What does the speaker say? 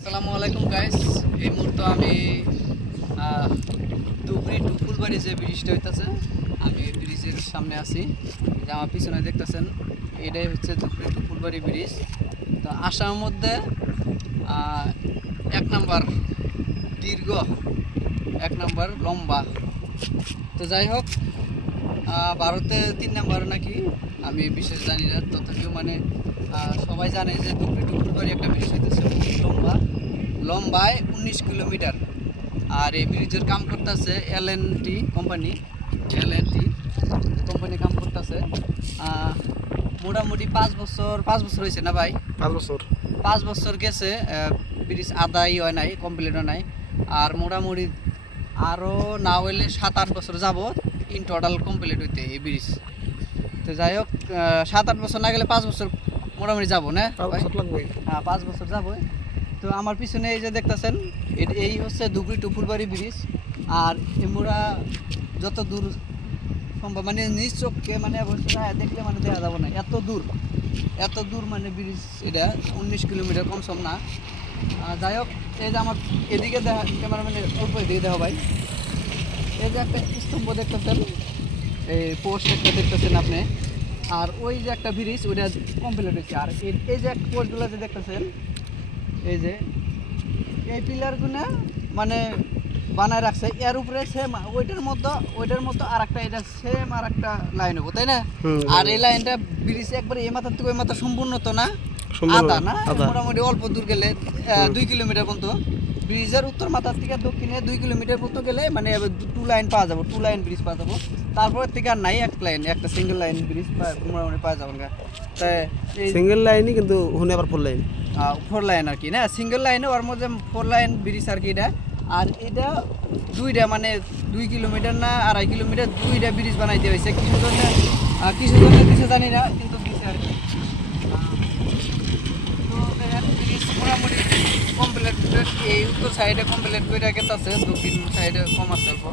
আসসালামু আলাইকুম গাইস। এই মুহূর্তে আমি ধুবড়ী টু ফুলবাড়ি যে ব্রিজটা হইতেছে, আমি ব্রিজের সামনে আছি। যে আমার পিছনে দেখতেছেন, এটাই হচ্ছে ধুবড়ী টু ফুলবাড়ি ব্রিজ। তো আসামের মধ্যে 1 নাম্বার দীর্ঘ, 1 নাম্বার লম্বা। তো যাই হোক, ভারতে 3 নাম্বার নাকি, আমি বিশেষ জানি না। তথাপিও মানে সবাই জানে যে ধুবড়ী টু ফুলবাড়ি একটা ব্রিজ হইতেছে লম্বায় 19 কিলোমিটার। আর এই ব্রিজের কাম করতেছে এল&টি কোম্পানি কাম করতেছে। মোটামুটি 5 বছর হয়েছে না ভাই? 5 বছর গেছে। ব্রিজ আদায় হয় নাই, কমপ্লিট হয় নাই। আর মোটামুটি আরও না হইলে 7-8 বছর যাব ইন টোটাল কমপ্লিট হইতে এই ব্রিজ। তো যাই হোক, 7-8 বছর না গেলে 5 বছর মোটামুটি যাবো না? 5 বছর যাবো। তো আমার পিছনে এই যে দেখতেছেন, এই হচ্ছে ধুবড়ী টু ফুলবাড়ি ব্রিজ। আর এমরা যত দূর সম্ভব মানে নিজ চোখকে মানে দেখলে মানে দেখা যাবো না, এত দূর মানে ব্রিজ। এটা 19 কিলোমিটার, কম সম না। যাই হোক, এই যে আমার এদিকে দেখা ক্যামেরা মানে অল্প এদিকে দেখা ভাই, এই যে একটা স্তম্ভ দেখতেছেন, এই পোস্ট একটা দেখতেছেন আপনি। আর ওই যে একটা ব্রিজ, ওইটা কমপ্লিট হয়েছে। আর এই যে একটা পোস্টগুলো যে দেখতেছেন, এই যে এই পিলারগুলো মানে বানায় রাখছে, এর উপরে সেম ওইটার মতো আর একটা, এটা সেম আর একটা লাইন হবো, তাই না? আর এই লাইনটা ব্রিজ একবারে এই মাথার থেকে ওই মাথা সম্পূর্ণ তো না, আধা না, মোটামুটি অল্প দূর গেলে 2 কিলোমিটার পর্যন্ত। ব্রিজের উত্তর মাথার থেকে দক্ষিণে 2 কিলোমিটার পর্যন্ত গেলে মানে 2 লাইন পাওয়া যাবো, 2 লাইন ব্রিজ পাওয়া যাবো। তারপর থেকে আর নাই, একটা সিঙ্গেল লাইন ব্রিজ মোটামুটি পাওয়া যাবো না। সিঙ্গেল লাইনই কিন্তু ওখানে আবার 4 লাইন আর কি না, সিঙ্গেল লাইনে ওর মধ্যে 4 লাইন ব্রিজ আর কি এটা। আর এটা দুইটা মানে 2 কিলোমিটার না 2.5 কিলোমিটার, 2টা ব্রিজ বানাইতে হয়েছে। কিছু জানি না, কিন্তু দিছে আর কি। তো ব্রিজ মোটামুটি কমপ্লিট, এই উত্তর সাইডে কমপ্লিট করে গেছে, দক্ষিণ সাইডে কম আছে অল্প।